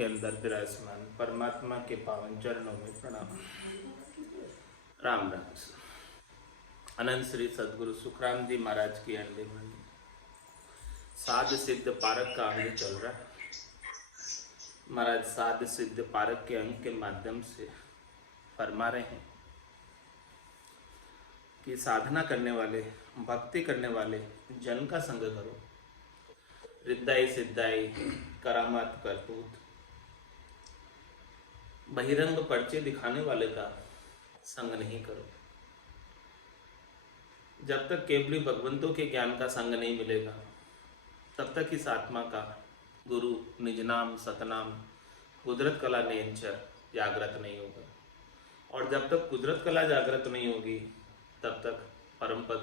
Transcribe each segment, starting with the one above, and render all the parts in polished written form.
के अंदर विराजमान परमात्मा के पावन चरणों में प्रणाम। राम राम। अनंत श्री सदगुरु सुखराम जी महाराज की अंडे साध सिद्ध पारक का अंग चल रहा है। महाराज साध सिद्ध पारक के अंग के माध्यम से फरमा रहे हैं कि साधना करने वाले, भक्ति करने वाले जन का संग करो। रिद्धाई सिद्धाई करामात करतूत बहिरंग पर्चे दिखाने वाले का संग नहीं करो। जब तक केवली भगवंतों के ज्ञान का संग नहीं मिलेगा तब तक इस आत्मा का गुरु, निज नाम, सतनाम, कुदरत कला नेंचर जागृत नहीं होगा। और जब तक कुदरत कला जागृत नहीं होगी तब तक परम पद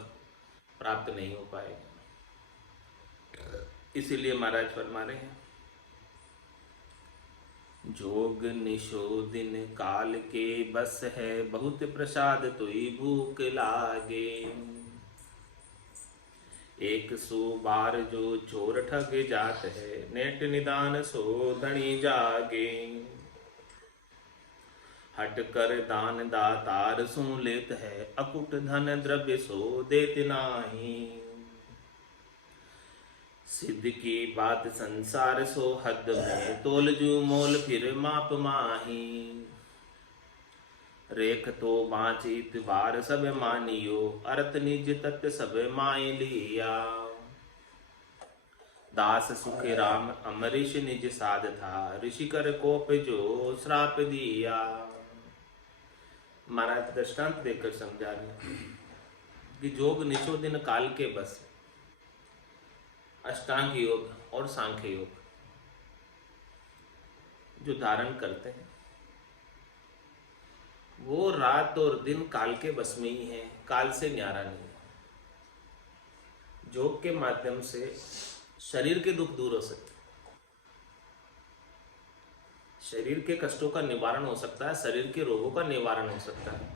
प्राप्त नहीं हो पाएगा। इसीलिए महाराज फरमा रहे हैं, जोग निशो दिन काल के बस है, बहुत प्रसाद तोई भूख लागे। 100 बार जो चोर ठग जात है, नेट निदान सो धनी जागे। हट कर दान दातार सो लेत है, अकुट धन द्रव्य सो देत नाही। सिद्ध की बात संसार सो हद में, तोल जू मोल फिर माप माही। रेख तो बाँचित बार सब मानियो, अर्थ निज तत्व सब माय लिया। दास सुख राम अमरीश निज साध था, ऋषि कर कोप जो श्राप दिया। महाराज दृष्टांत देकर समझा रहे कि जोग निशो दिन काल के बस, अष्टांग योग और सांख्य योग जो धारण करते हैं वो रात और दिन काल के बस में ही है, काल से न्यारा नहीं है। योग के माध्यम से शरीर के दुख दूर हो सकते हैं, शरीर के कष्टों का निवारण हो सकता है, शरीर के रोगों का निवारण हो सकता है।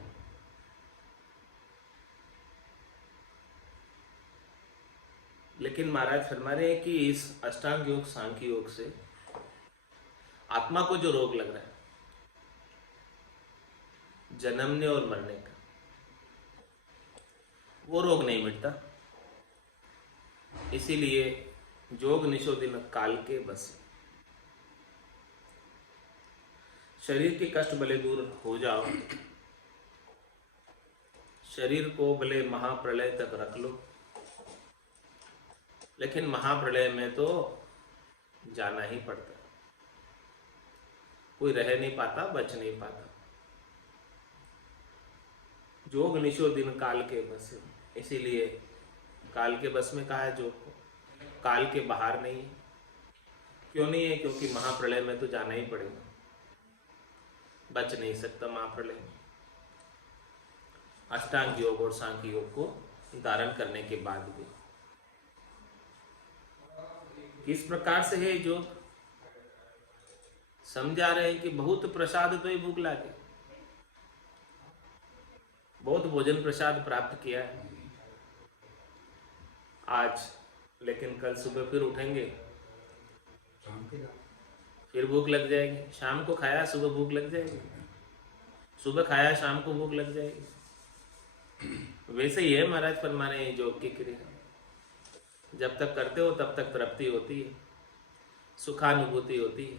लेकिन महाराज फरमा रहे हैं कि इस अष्टांग योग, सांख्य योग से आत्मा को जो रोग लग रहा है जन्मने और मरने का, वो रोग नहीं मिटता। इसीलिए जोग निशो दिन काल के बस। शरीर के कष्ट भले दूर हो जाओ, शरीर को भले महाप्रलय तक रख लो, लेकिन महाप्रलय में तो जाना ही पड़ता। कोई रह नहीं पाता, बच नहीं पाता। जोग निशो दिन काल के बस। इसीलिए काल के बस में कहा है, जो काल के बाहर नहीं है। क्यों नहीं है? क्योंकि महाप्रलय में तो जाना ही पड़ेगा, बच नहीं सकता महाप्रलय में। अष्टांग योग और सांख्य योग को धारण करने के बाद भी किस प्रकार से है जो समझा रहे हैं कि बहुत प्रसाद तो ही भूख लागे, बहुत भोजन प्रसाद प्राप्त किया है आज, लेकिन कल सुबह फिर उठेंगे फिर भूख लग जाएगी। शाम को खाया, सुबह भूख लग जाएगी, सुबह खाया, शाम को भूख लग जाएगी। वैसे ही है महाराज फरमा रहे हैं, योग की क्रिया जब तक करते हो तब तक तृप्ति होती है, सुखानुभूति होती है,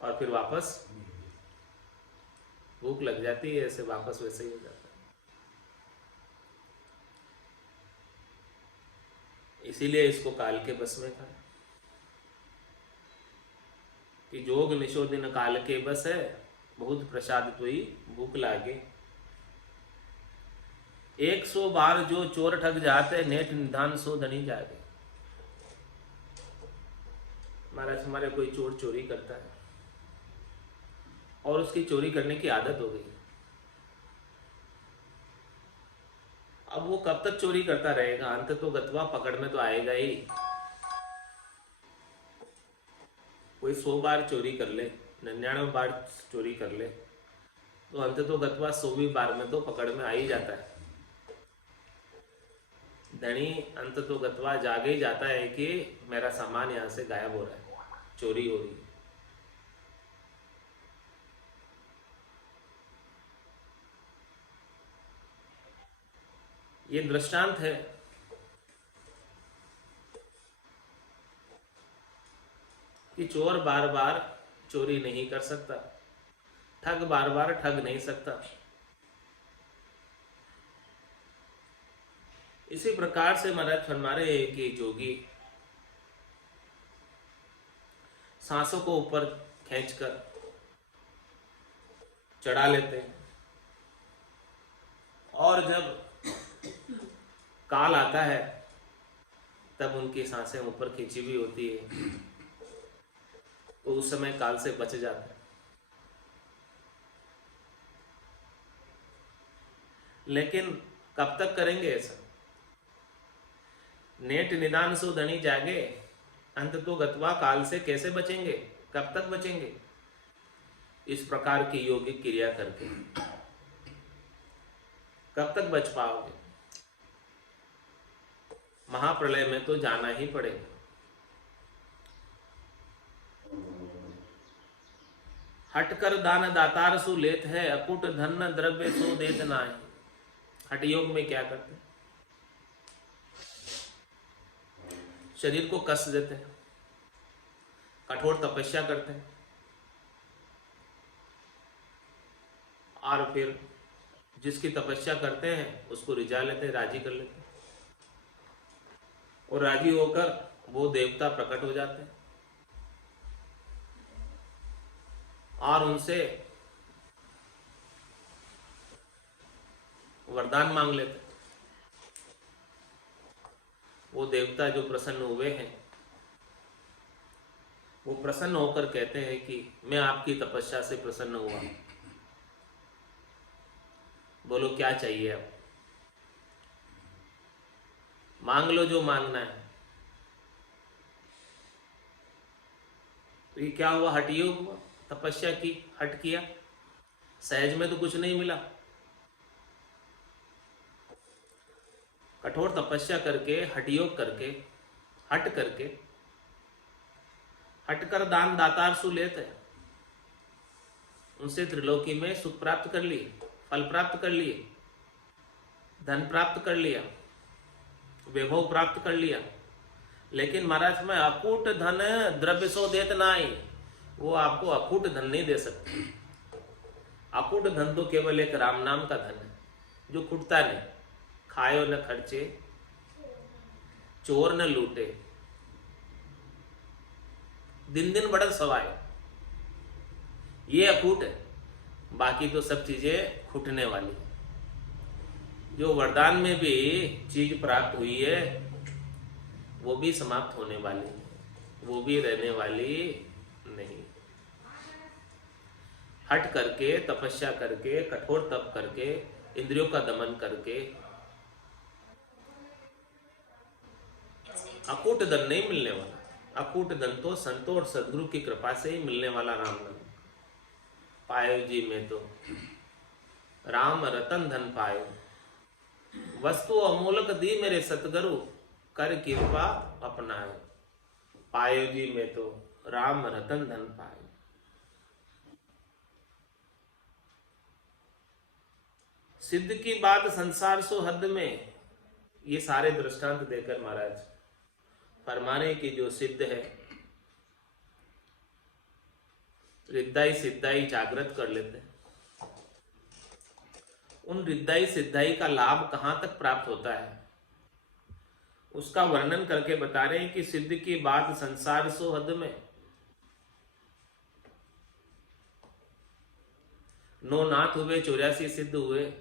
और फिर वापस भूख लग जाती है, ऐसे वापस वैसे ही हो जाता है। इसीलिए इसको काल के बस में कहा कि जोग निशो दिन काल के बस है, बहुत प्रसाद तोई भूख लागे। 100 बार जो चोर ठग जाते, नेट निधान सो धनी जागे। महाराज हमारे कोई चोर चोरी करता है और उसकी चोरी करने की आदत हो गई, अब वो कब तक चोरी करता रहेगा? अंत तो गत्वा पकड़ में तो आएगा ही। कोई 100 बार चोरी कर ले, 99 बार चोरी कर ले, तो अंत तो गत्वा 100वीं बार में तो पकड़ में आ ही जाता है। धनी अंत तो गत्वा जागे ही जाता है कि मेरा सामान यहाँ से गायब हो रहा है, चोरी हो रही है। ये दृष्टांत है कि चोर बार बार चोरी नहीं कर सकता, ठग बार बार ठग नहीं सकता। इसी प्रकार से महाराज फरमा रहे हैं कि जोगी सांसों को ऊपर खींचकर चढ़ा लेते हैं, और जब काल आता है तब उनकी सांसें ऊपर खींची हुई होती है, तो उस समय काल से बच जाते हैं। लेकिन कब तक करेंगे ऐसा? नेट निदान सो धनी जागे, अंत तो गत्वा काल से कैसे बचेंगे? कब तक बचेंगे? इस प्रकार की योगिक क्रिया करके कब तक बच पाओगे? महाप्रलय में तो जाना ही पड़ेगा। हटकर दान दातार सु लेत है, अकुट धन द्रव्य सो देत नाहि। हठ योग में क्या करते हैं? शरीर को कष्ट देते हैं, कठोर तपस्या करते हैं, और फिर जिसकी तपस्या करते हैं उसको रिझा लेते हैं, राजी कर लेते हैं, और राजी होकर वो देवता प्रकट हो जाते हैं और उनसे वरदान मांग लेते हैं। वो देवता जो प्रसन्न हुए हैं वो प्रसन्न होकर कहते हैं कि मैं आपकी तपस्या से प्रसन्न हुआ, बोलो क्या चाहिए, अब मांग लो जो मांगना है। तो ये क्या हुआ? हठ योग हुआ। तपस्या की, हट किया, सहज में तो कुछ नहीं मिला। कठोर तपस्या करके, हठ योग करके, हट करके, हटकर दान दातार सु लेते हैं, उनसे त्रिलोकी में सुख प्राप्त कर लिए, फल प्राप्त कर लिए, धन प्राप्त कर लिया, वैभव प्राप्त कर लिया। लेकिन महाराज में अकूट धन द्रव्य सो देत नाई, वो आपको अकूट धन नहीं दे सकते। अकूट धन तो केवल एक राम नाम का धन है जो खुटता नहीं। खायो न खर्चे, चोर न लूटे, दिन दिन बढ़त सवाए, ये अकूट है। बाकी तो सब चीजें खुटने वाली। जो वरदान में भी चीज प्राप्त हुई है वो भी समाप्त होने वाली, वो भी रहने वाली नहीं। हट करके, तपस्या करके, कठोर तप करके, इंद्रियों का दमन करके अकूट धन नहीं मिलने वाला। अकूट धन तो संतों और सदगुरु की कृपा से ही मिलने वाला राम धन। पायो जी में तो राम रतन धन पायो, वस्तु अमूलक दी मेरे सतगुरु, कर कृपा अपनाए। पायो जी में तो राम रतन धन पायो। सिद्ध की बात संसार सो हद में, ये सारे दृष्टांत देकर महाराज फरमाने की जो सिद्ध है, रिद्धाई सिद्धाई जागृत कर लेते हैं। उन रिद्धाई सिद्धाई का लाभ कहां तक प्राप्त होता है उसका वर्णन करके बता रहे हैं कि सिद्ध की बात संसार सो हद में, नौ नाथ हुए 84 सिद्ध हुए,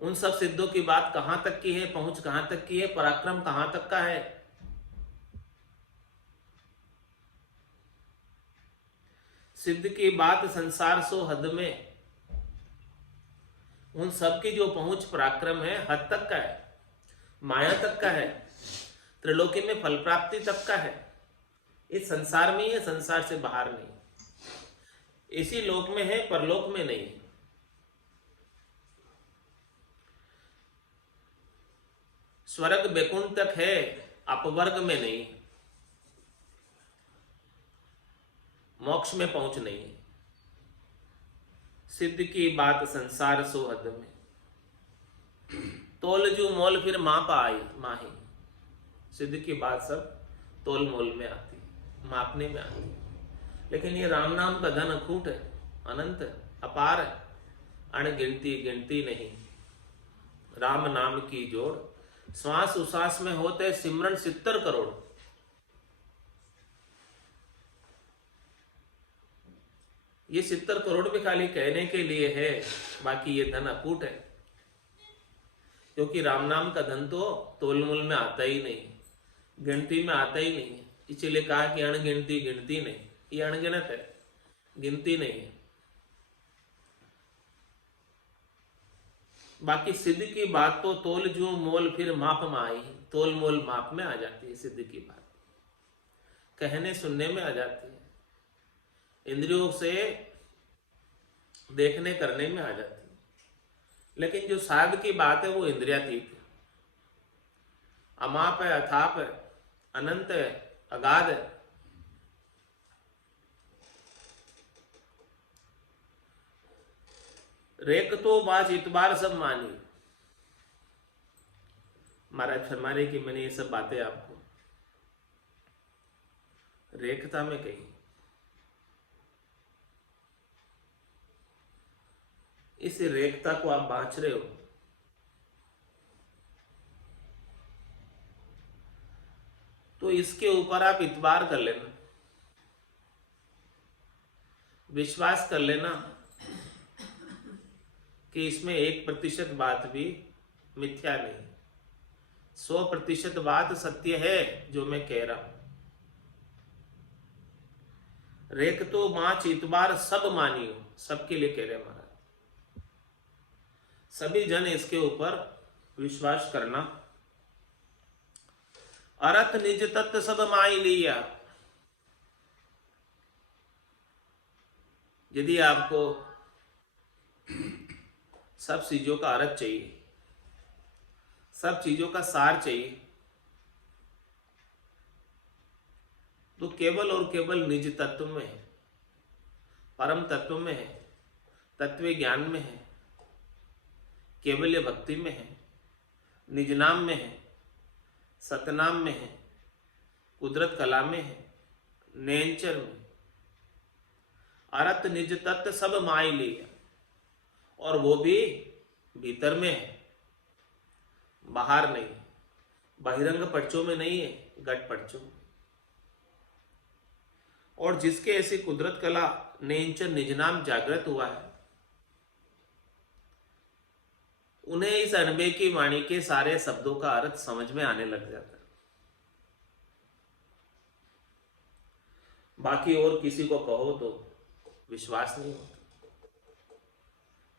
उन सब सिद्धों की बात कहां तक की है, पहुंच कहां तक की है, पराक्रम कहां तक का है। सिद्ध की बात संसार सो हद में, उन सब की जो पहुंच पराक्रम है हद तक का है, माया तक का है, त्रिलोकी में फल प्राप्ति तक का है। इस संसार में ही है, संसार से बाहर नहीं। इसी लोक में है, परलोक में नहीं। स्वर्ग बैकुंठ तक है, अपवर्ग में नहीं, मोक्ष में पहुंच नहीं। सिद्ध की बात संसार सोहद में, तोल जू मोल फिर माप आई माही। सिद्ध की बात सब तोल मोल में आती, मापने में आती, लेकिन ये राम नाम का धन अखूट है, अनंत है, अपार है, अणगिनती गिनती नहीं। राम नाम की जोड़ श्वास उश्वास में होते सिमरन 70 करोड़। ये 70 करोड़ भी खाली कहने के लिए है, बाकी ये धन अकूट है, क्योंकि राम नाम का धन तो तोलमोल में आता ही नहीं, गिनती में आता ही नहीं है। इसलिए कहा कि अणगिनती गिनती नहीं, ये अणगिनत है, गिनती नहीं है। बाकी सिद्ध की बात तो तोल जू मोल फिर माप में आई, तोल मोल माप में आ जाती है। सिद्ध की बात कहने सुनने में आ जाती है, इंद्रियों से देखने करने में आ जाती है, लेकिन जो साध की बात है वो इंद्रियातीत है, अमाप है, अथाप है, अनंत है, अगाध है। रेक तो बाज इतबार सब मानी। महाराज फरमा रहे कि मैंने ये सब बातें आपको रेखता में कही, इस रेखता को आप बांच रहे हो, तो इसके ऊपर आप इतबार कर लेना, विश्वास कर लेना कि इसमें 1% बात भी मिथ्या नहीं, 100% बात सत्य है जो मैं कह रहा हूं। रेख तो माच इतबार सब मानियो, सबके लिए कह रहे महाराज, सभी जन इसके ऊपर विश्वास करना। अरथ निज तत्व सब माई लिया। यदि आपको सब चीजों का अर्थ चाहिए, सब चीजों का सार चाहिए, तो केवल और केवल निज तत्व में है, परम तत्व में है, तत्व ज्ञान में है, केवल्य भक्ति में है, निज नाम में है, सतनाम में है, कुदरत कला में है, नेंचर में। अरत निज तत्व सब माई लिया, और वो भी भीतर में है, बाहर नहीं, बहिरंग पर्चों में नहीं है, गट पर्चों में। और जिसके ऐसी कुदरत कला नेंचर निज नाम जागृत हुआ है, उन्हें इस अनबे की वाणी के सारे शब्दों का अर्थ समझ में आने लग जाता है। बाकी और किसी को कहो तो विश्वास नहीं होता,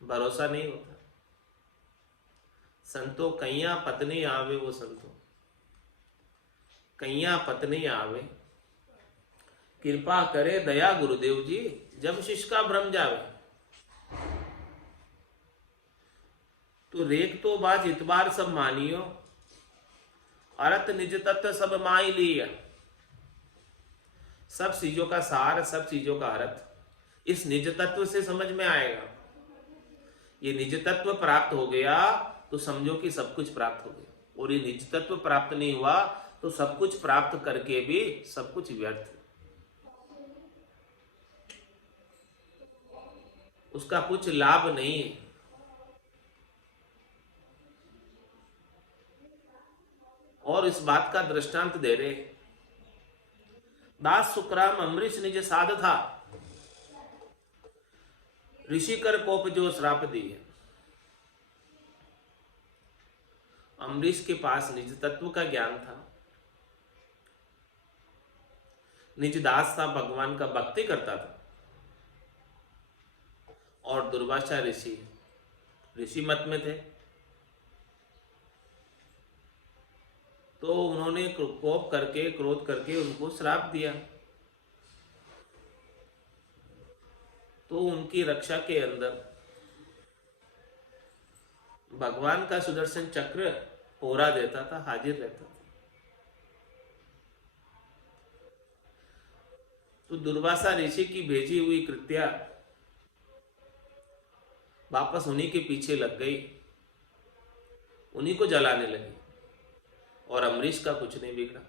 भरोसा नहीं होता। संतो कैया पत्नी आवे, वो संतो कैया पत्नी आवे, कृपा करे दया गुरुदेव जी, जब शिष्य का भ्रम जावे। तो रेख तो बाज इतबार सब मानियो, अरत निज तत्व सब माई लिया। सब चीजों का सार, सब चीजों का अर्थ इस निज तत्व से समझ में आएगा। ये निज तत्व प्राप्त हो गया तो समझो कि सब कुछ प्राप्त हो गया, और ये निज तत्व प्राप्त नहीं हुआ तो सब कुछ प्राप्त करके भी सब कुछ व्यर्थ है, उसका कुछ लाभ नहीं है। और इस बात का दृष्टांत दे रहे, दास सुखराम अमरीश निज साध था, ऋषि कर कोप जो श्राप दिए। अमरीश के पास निज तत्व का ज्ञान था, निज दास था, भगवान का भक्ति करता था। और दुर्वासा ऋषि मत में थे, तो उन्होंने कोप करके, क्रोध करके उनको श्राप दिया। तो उनकी रक्षा के अंदर भगवान का सुदर्शन चक्र होरा देता था, हाजिर रहता था। तो दुर्वासा ऋषि की भेजी हुई कृत्या वापस उन्हीं के पीछे लग गई, उन्हीं को जलाने लगी और अम्बरीश का कुछ नहीं बिगड़ा।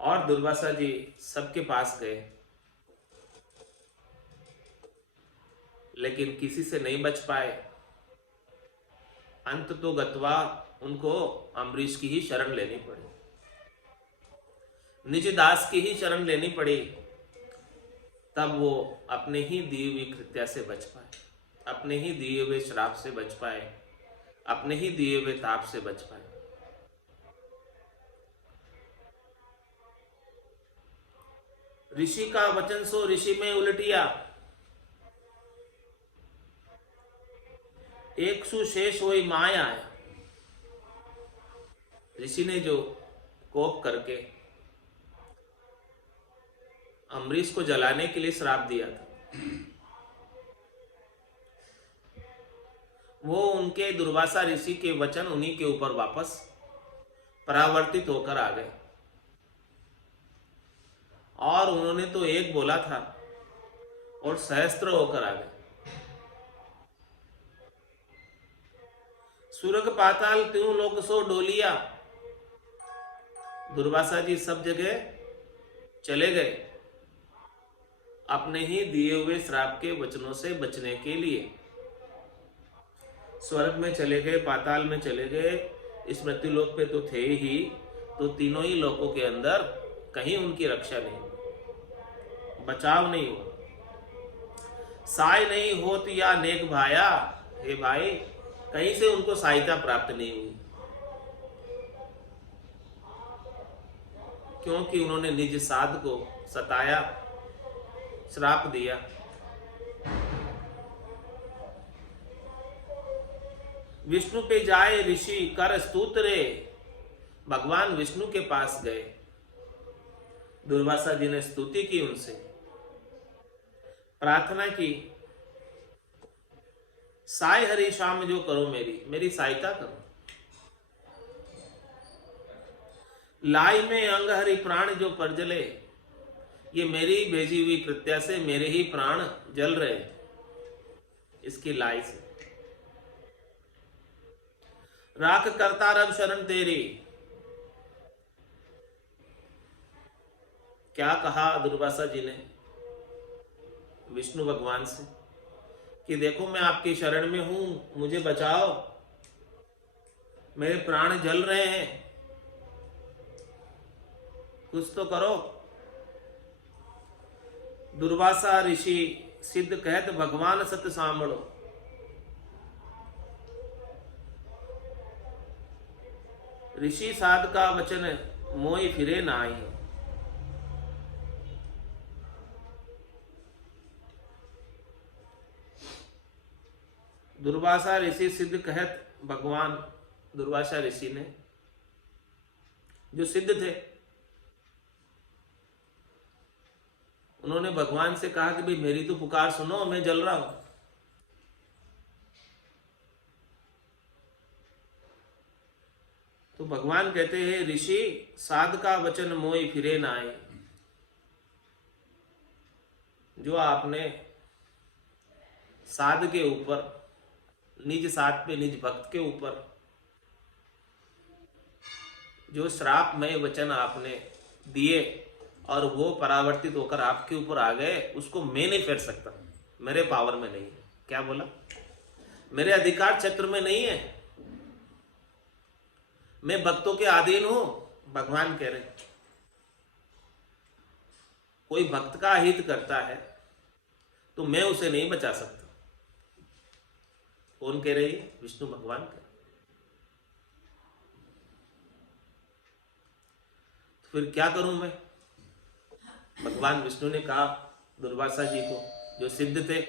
और दुर्वासा जी सबके पास गए, लेकिन किसी से नहीं बच पाए। अंत तो गत्वा उनको अम्बरीश की ही शरण लेनी पड़ी, निज दास की ही शरण लेनी पड़ी। तब वो अपने ही दिए हुए कृत्या से बच पाए, अपने ही दिए हुए श्राप से बच पाए, अपने ही दिए हुए ताप से बच पाए। ऋषि का वचन सो ऋषि में उलटिया, एक सुशेष होई माया। ऋषि ने जो कोप करके अम्बरीश को जलाने के लिए श्राप दिया था, वो उनके दुर्वासा ऋषि के वचन उन्हीं के ऊपर वापस परावर्तित होकर आ गए। और उन्होंने तो एक बोला था और सहस्त्र होकर आ गए। सुरग पाताल त्यों लोक सो डोलिया। दुर्वासा जी सब जगह चले गए अपने ही दिए हुए श्राप के वचनों से बचने के लिए। स्वर्ग में चले गए, पाताल में चले गए, इस मृत्यु लोक पे तो थे ही, तो तीनों ही लोकों के अंदर कहीं उनकी रक्षा नहीं, बचाव नहीं हो, साय नहीं होत या नेक भाया। हे भाई, कहीं से उनको सहायता प्राप्त नहीं हुई, क्योंकि उन्होंने निज साध को सताया, श्राप दिया। विष्णु पे जाए ऋषि कर स्तुत रे। भगवान विष्णु के पास गए, दुर्वासा जी ने स्तुति की, उनसे प्रार्थना की, साय हरि श्याम जो करो, मेरी सहायता करो। लाई में अंग हरि प्राण जो परजले। ये मेरी भेजी हुई कृत्या से मेरे ही प्राण जल रहे, इसकी लाई से। राख करता रब शरण तेरी। क्या कहा दुर्वासा जी ने विष्णु भगवान से कि देखो मैं आपकी शरण में हूं, मुझे बचाओ, मेरे प्राण जल रहे हैं, कुछ तो करो। दुर्वासा ऋषि सिद्ध कहत भगवान सत्य सांभळो। ऋषि साध का वचन मोहि फिरे नाई। दुर्वासा ऋषि सिद्ध कहत भगवान, दुर्वासा ऋषि ने जो सिद्ध थे, उन्होंने भगवान से कहा कि भाई मेरी तो पुकार सुनो, मैं जल रहा हूं। तो भगवान कहते हैं ऋषि साध का वचन मोहि फिरे नाई। जो आपने साध के ऊपर, निज साध पे, निज भक्त के ऊपर जो श्रापमय वचन आपने दिए और वो परावर्तित होकर आपके ऊपर आ गए, उसको मैं नहीं फेर सकता, मेरे पावर में नहीं है। क्या बोला? मेरे अधिकार क्षेत्र में नहीं है, मैं भक्तों के अधीन हूं। भगवान कह रहे कोई भक्त का हित करता है तो मैं उसे नहीं बचा सकता। कौन कह रहे हैं? विष्णु भगवान कह रहे। तो फिर क्या करूं मैं? भगवान विष्णु ने कहा दुर्वासा जी को, जो सिद्ध थे,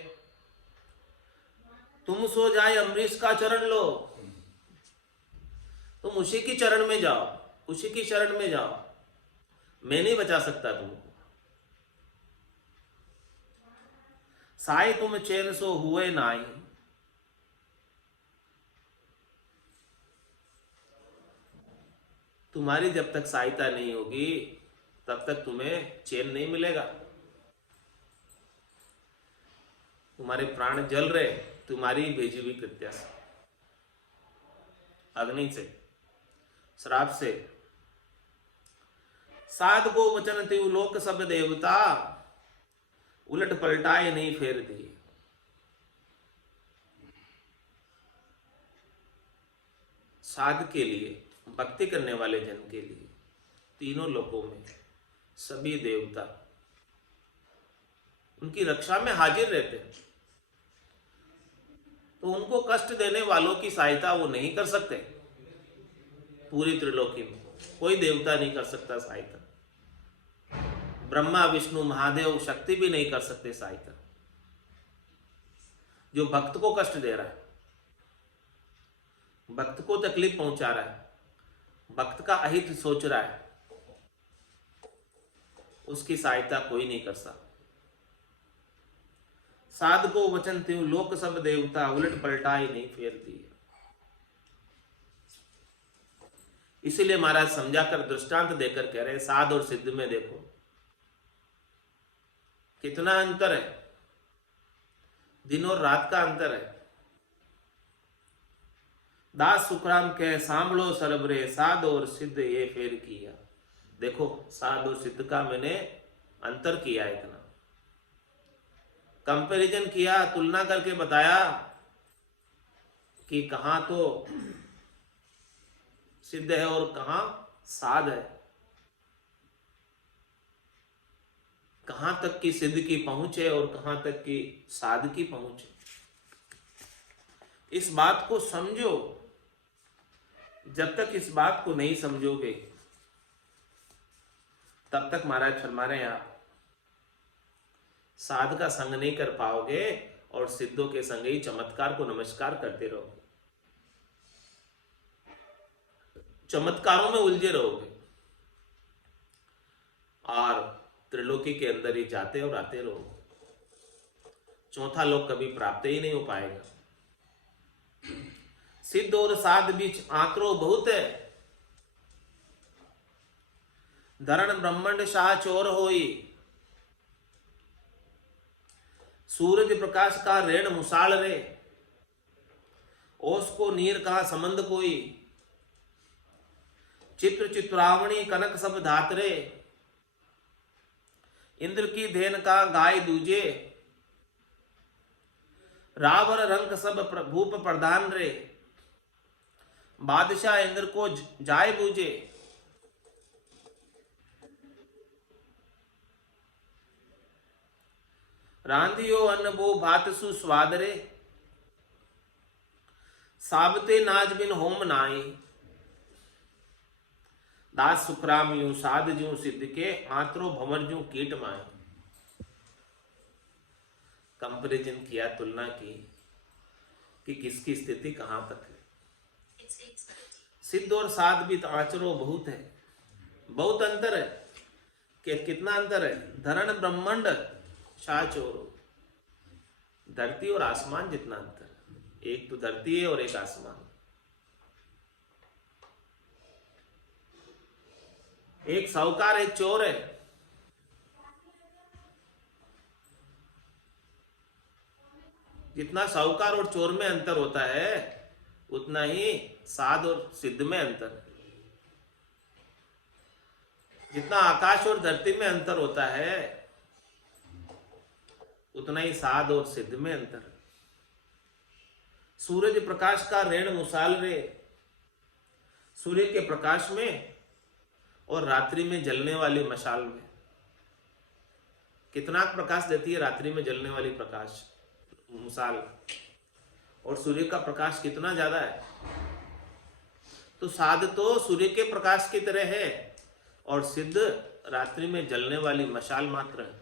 तुम सो जाए अम्बरीश का चरण लो, तुम उसी की चरण में जाओ, उसी की शरण में जाओ, मैं नहीं बचा सकता तुमको। साई तुम चैन सो हुए नाई। तुम्हारी जब तक सहायता नहीं होगी तब तक तुम्हें चैन नहीं मिलेगा। तुम्हारे प्राण जल रहे तुम्हारी भेजी हुई कृत्या से, अग्नि से, श्राप से। साध को वचन त्यु लोक सब देवता, उलट पलटाए नहीं फेर दिए। साध के लिए, भक्ति करने वाले जन के लिए तीनों लोकों में सभी देवता उनकी रक्षा में हाजिर रहते हैं, तो उनको कष्ट देने वालों की सहायता वो नहीं कर सकते। पूरी त्रिलोकी में कोई देवता नहीं कर सकता सहायता, ब्रह्मा विष्णु महादेव शक्ति भी नहीं कर सकते सहायता। जो भक्त को कष्ट दे रहा है, भक्त को तकलीफ पहुंचा रहा है, भक्त का अहित सोच रहा है, उसकी सहायता कोई नहीं कर सकता। साध को वचन त्यु लोक सब देवता, उलट पलटाई नहीं फेर दिए। इसीलिए महाराज समझाकर दृष्टांत देकर कह रहे हैं, साध और सिद्ध में देखो कितना अंतर है, दिन और रात का अंतर है। दास सुखराम कहे सांभलो सरबरे, साध और सिद्ध ये फेर किया। देखो साध और सिद्ध का मैंने अंतर किया, इतना कंपैरिजन किया, तुलना करके बताया कि कहां तो सिद्ध है और कहां साध है, कहां तक की सिद्ध की पहुंच है और कहां तक की साध की पहुंच है। इस बात को समझो। जब तक इस बात को नहीं समझोगे तब तक महाराज फरमा रहे हैं आप साध का संग नहीं कर पाओगे और सिद्धों के संग ही चमत्कार को नमस्कार करते रहोगे, चमत्कारों में उलझे रहोगे और त्रिलोकी के अंदर ही जाते और आते रहोगे। चौथा लोक कभी प्राप्त ही नहीं हो पाएगा। सिद्ध और साध बीच आंतरो बहुत है, धरण ब्रह्मांड शाह चोर होई। सूरज प्रकाश का रेण मुसाल रे, ओस को नीर का संबंध कोई। चित्र चित्रावणी कनक सब धातरे, इंद्र की धेन का गाय दूजे। रावर रंग सब भूप प्रधान रे, बादशाह इंद्र को जाय बूझे। रांधियो अन्न बो भात सु स्वाद रे, साबते नाज बिन होम नाई। दास सुखराम यूं साध जू सिद्ध के, आंतरो भंवर जू कीट माए। कंपैरिजन किया, तुलना की कि किसकी स्थिति कहां तक है। सिद्ध और साध भी आचरो बहुत है, बहुत अंतर है। कितना अंतर है? धरण ब्रह्मांड शाह चोरो, धरती और आसमान जितना अंतर है। एक तो धरती है और एक आसमान। एक साहूकार एक चोर है। जितना साहूकार और चोर में अंतर होता है उतना ही साध और सिद्ध में अंतर है। जितना आकाश और धरती में अंतर होता है उतना ही साध और सिद्ध में अंतर है। सूरज प्रकाश का रेण मुसाल रे, सूर्य के प्रकाश में और रात्रि में जलने वाली मशाल में कितना प्रकाश देती है? रात्रि में जलने वाली प्रकाश मुसाल, और सूर्य का प्रकाश कितना ज्यादा है। तो साध तो सूर्य के प्रकाश की तरह है और सिद्ध रात्रि में जलने वाली मशाल मात्र है।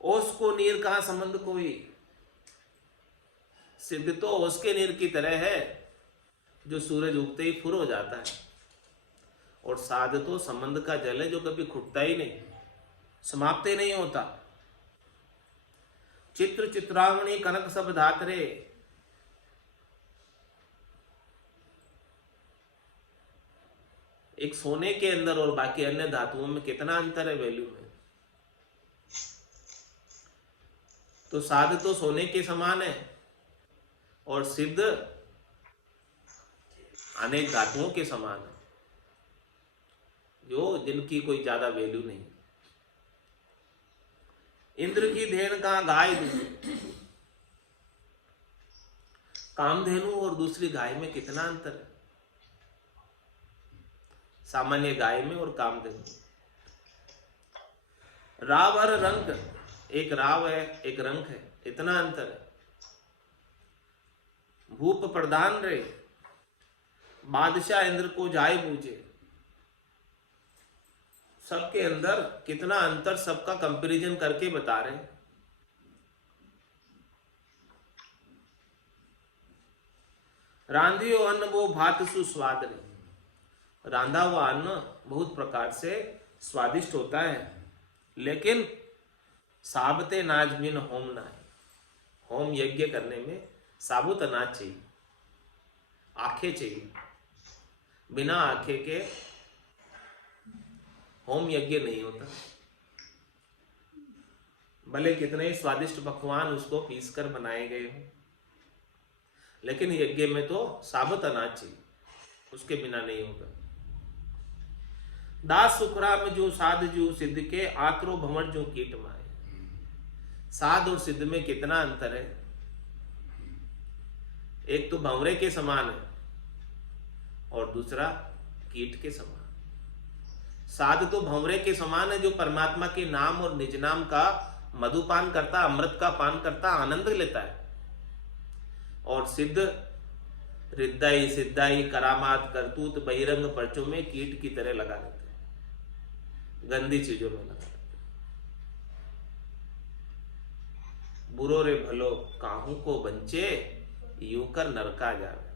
ओस को नीर कहां संबंध कोई। सिद्ध तो ओस के नीर की तरह है जो सूरज उगते ही फुर हो जाता है, और साध तो संबंध का जल है जो कभी खुटता ही नहीं, समाप्त ही नहीं होता। चित्र चित्रावणी कनक सब धातरे, एक सोने के अंदर और बाकी अन्य धातुओं में कितना अंतर है वैल्यू में। तो साध तो सोने के समान है और सिद्ध अनेक धातुओं के समान है, जो जिनकी कोई ज्यादा वैल्यू नहीं। इंद्र की धेन का गाय दूसरी, कामधेनु और दूसरी गाय में कितना अंतर है, सामान्य गाय में और कामधेनु। राव और रंक, एक राव है एक रंक है, इतना अंतर है। भूप प्रधान रे, बादशाह इंद्र को जाय बूझे, सबके अंदर कितना अंतर, सबका कंपैरिजन करके बता रहे। रांधियो अन्न वो भात सुस्वाद रे, रांधा हुआ अन्न बहुत प्रकार से स्वादिष्ट होता है, लेकिन साबते नाज बिन होम ना है। होम यज्ञ करने में साबुत अनाज चाहिए, आंखें चाहिए, बिना आंखें के होम यज्ञ नहीं होता। भले कितने ही स्वादिष्ट पकवान उसको पीस कर बनाए गए हों, लेकिन यज्ञ में तो साबुत अनाज चाहिए, उसके बिना नहीं होगा। दास सुखराम जो साध जो सिद्ध के, आत्रो भंवर जो कीट माए। साध और सिद्ध में कितना अंतर है, एक तो भंवरे के समान है और दूसरा कीट के समान। साध तो भंवरे के समान है, जो परमात्मा के नाम और निज नाम का मधुपान करता, अमृत का पान करता, आनंद लेता है। और सिद्ध रिद्धाई सिद्धाई करामात करतूत बहिरंग पर्चों में कीट की तरह लगा देते हैं, गंदी चीजों में लगा देते हैं। बुरो रे भलो काहू को बंचे, यूं कर नरका जावे।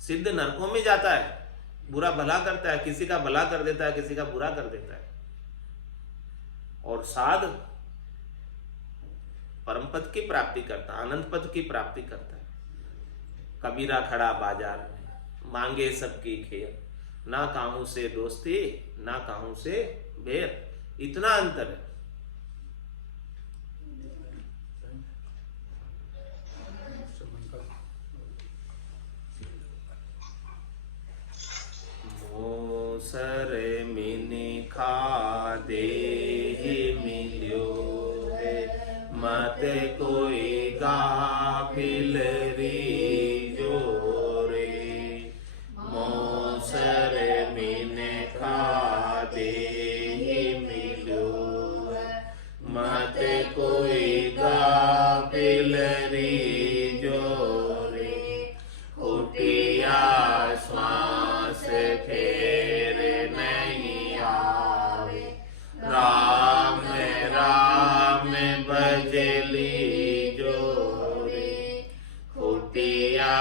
सिद्ध नरकों में जाता है, बुरा भला करता है, किसी का भला कर देता है, किसी का बुरा कर देता है। और साध परम पद की प्राप्ति करता, अनंत पद की प्राप्ति करता है। कबीरा खड़ा बाजार में, मांगे सबकी खेर, ना काहू से दोस्ती ना काहू से बैर, इतना अंतर है। मोसर मिनी खा दे मिल्यो है, मत कोई गाफिल री जोरे। मोसर मिने खा दे मिल्यो है, मत कोई गाफिल री जोरे। उठिया श्वास फेर नहीं आवे, राम राम भजली जोरे। उठिया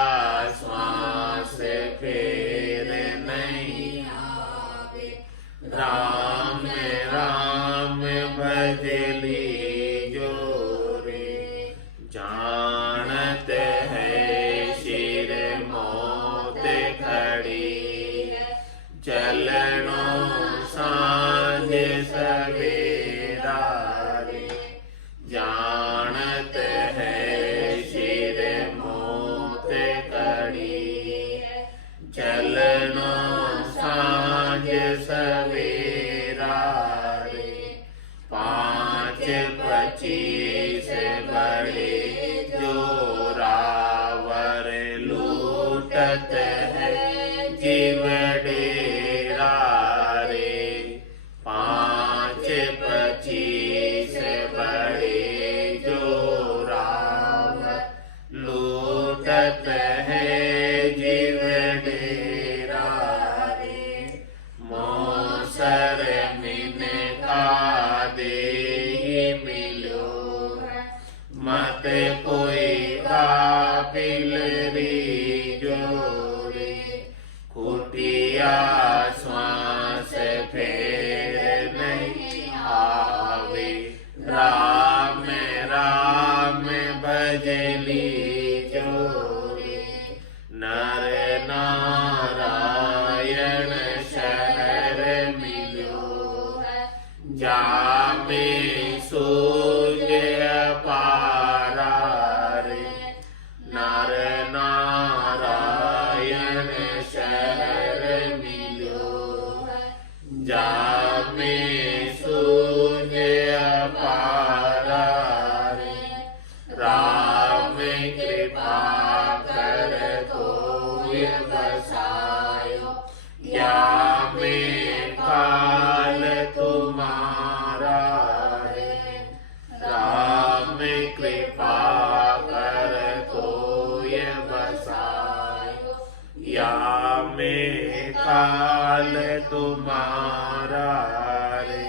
श्वास फेर नहीं आवे, राम राम भजली जोरे। जानत है शिर मौत खड़ी है, चलनो सांझ सवेरा रे। जानत है शिर मौत खड़ी है, चलनो सांझ सवेरा रे। 5-25 बड़े जोरावर लूटत है जीव डेरा जामे शून्य अपारा रे, राम कृपा कर तोय बसायो, या में काल तुम्हारा रे, राम कृपा कर तोय बसायो, या में काल तुम्हारा रे,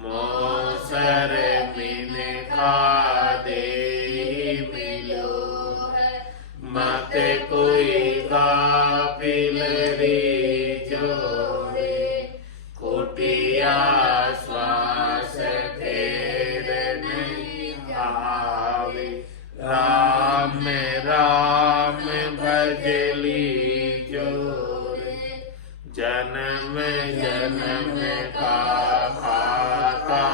मोसर मिन खा दे मिलो है, मत कोई गाफिल रे जोरे, कुटिया श्वास फेर नहीं आवे, राम राम भजली जोरे, जन्म जन्म का खाता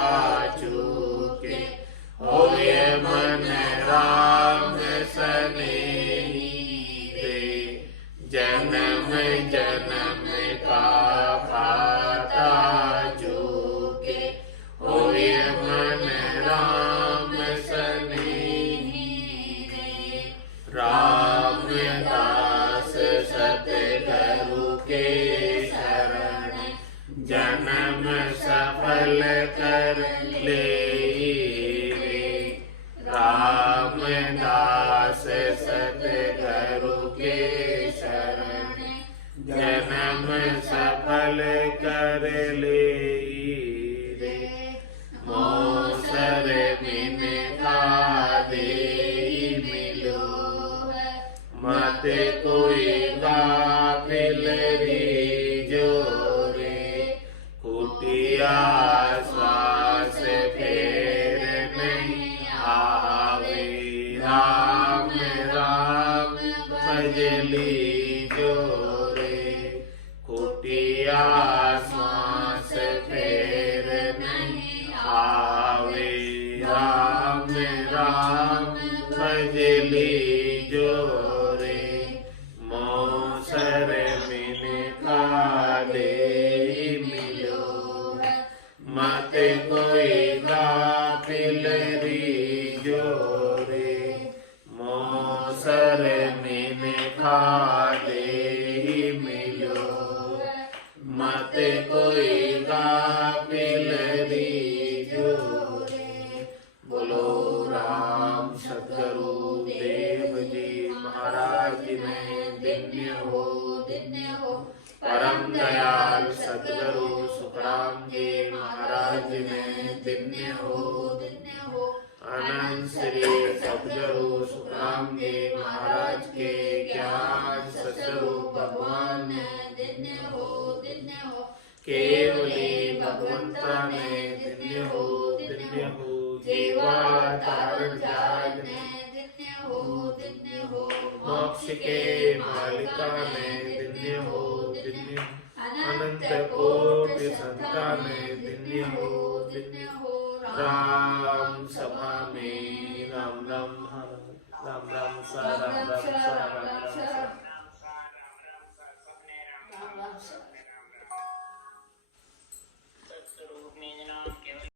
चूके, होय मन राम सनेही रे, जन्म जन्म का खाता चूके, होय मन राम सनेही रे, राम दास सतगुरु के शरण, जन्म सफल कर ले रे, राम दास सतगुरु के शरण, जन्म सफल कर ले रे, मोसर मिन खा दे मिलो है, मत कोई गाफिल री जोरे, कुटिया श्वास फेर नहीं आवे, राम राम भजली जोरे, कुटिया श्वास फेर नहीं आवे, राम राम भजली जोरे, मोसर मिन खा दे मिलो है, मत कोई गाफिल री जोरे, मोसर मिन खा दे मिलो है, मत कोई गाफिल री जोरे। बोलो राम सतगुरु देव जी महाराज में दिव्य हो परम दयाल सतगुरु सुखराम जी महाराज में दिव्य हो अनंत श्री सतगुरु सुखराम जी महाराज के ज्ञान सतस्वरूप भगवान दिव्य हो केवली भगवंता में दिव्य हो जीवा तारण जाग मोक्ष के मालिका में दिव्य हो अनंत कोटि संता में दिव्य हो राम सभा में राम राम राम राम सा राम राम सा राम राम सा